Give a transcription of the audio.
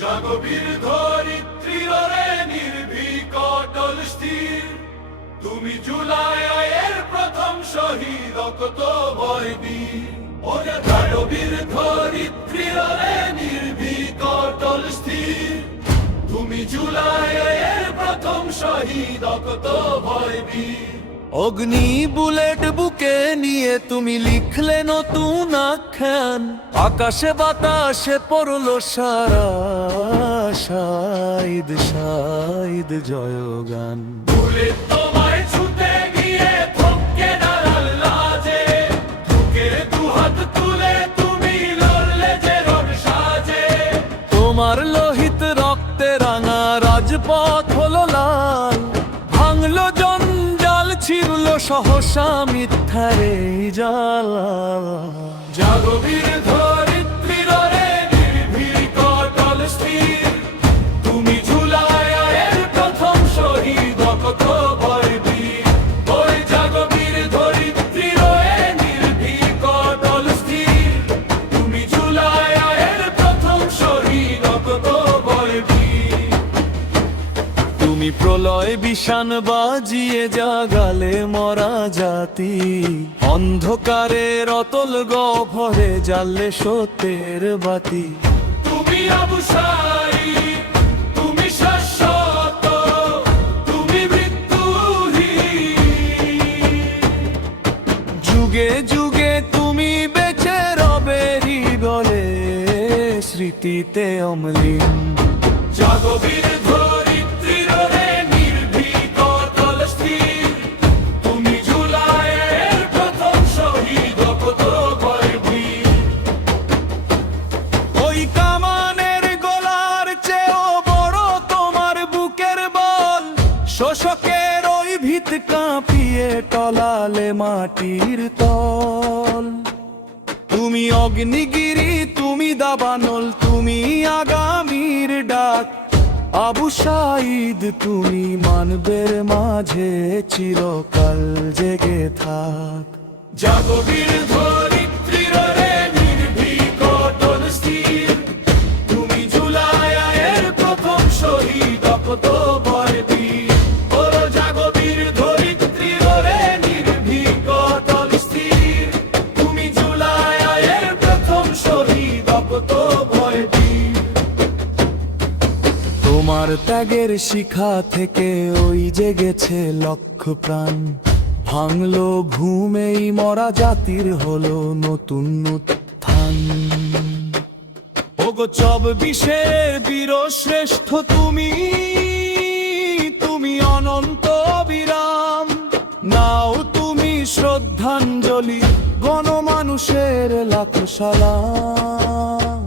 জাগো বীর ধরিত্রীর রে নির্ভীক অটল স্থির, তুমি জুলাইয়ের প্রথম শহীদ রক্ত বয় বীর। ওরে জাগো বীর ধরিত্রীর রে নির্ভীক অটল স্থির, তুমি জুলাইয়ের প্রথম শহীদ রক্ত বয় বীর। অগ্নি বুলেট বুকে নিয়ে তুমি লিখলে নতুন আখ্যান, আকাশে বাতাসে পড়লো সারা শাহিদ শাহিদ জয়গান। বুলেট তোমায় ছুতে গিয়ে থমকে দাঁড়াল লাজে, বুকে দুহাত তুলে তুমি লড়লে যে রণ সাজে। তোমার লোহিত রক্তে রাঙা রাজপথ হলো লাল, ভাঙলো জঞ্জাল ছিড়লো সহসা মিথ্যারে জালা। জাগো বীর ধরিত্রীর রে নির্ভীক অটল স্থির, তুমি জুলাইয়ের প্রথম শহীদ রক্ত বয় বীর। ওই জাগো বীর ধরিত্রীর রে নির্ভীক অটল স্থির, তুমি জুলাইয়ের প্রথম শহীদ রক্ত বয় বীর। তুমি প্রলয় বিষাণ বাজিয়ে জাগালে মরা জাতি, অন্ধকারের অতল গহ্বরে জ্বাললে সত্যের বাতি। তুমি আবু সাঈদ, তুমি শাশ্বত, তুমি মৃত্যুহীন। যুগে যুগে তুমি বেঁচে রবে হৃদয়ে, স্মৃতিতে অমলিন। জাগো বীর ধরিত্রীর রে নির্ভীক অটল স্থির, তুমি জুলাইয়ের প্রথম শহীদ রক্ত বয় বীর। ওই কামানের গলার চেয়েও বড় তোমার বুকের বল, শোষকের ওই ভিত কাঁপিয়ে টলালে মাটির তল। তুমি অগ্নিগিরি, তুমি দাবানল, তুমি আগামীর ডাক। আবু সাঈদ তুমি মানবের মাঝে চিরকাল জেগে থাক। জাগো বীর ধরিত্রীর রে নির্ভীক অটল স্থির, তুমি জুলাইয়ের প্রথম শহীদ রক্ত বয় বীর। ওরে জাগো বীর ধরিত্রীর রে নির্ভীক অটল স্থির, তুমি জুলাইয়ের প্রথম শহীদ রক্ত বয় বীর। তোমার ত্যাগের শিখা থেকে ওই জেগেছে লক্ষ প্রাণ, ভাঙলো ঘুমেই মরা জাতির হলো নতুন উত্থান। ওগো 24 বীর শ্রেষ্ঠ তুমি, তুমি অনন্ত বিরাম। নাও তুমি শ্রদ্ধাঞ্জলি গণমানুষের লাখ সালাম।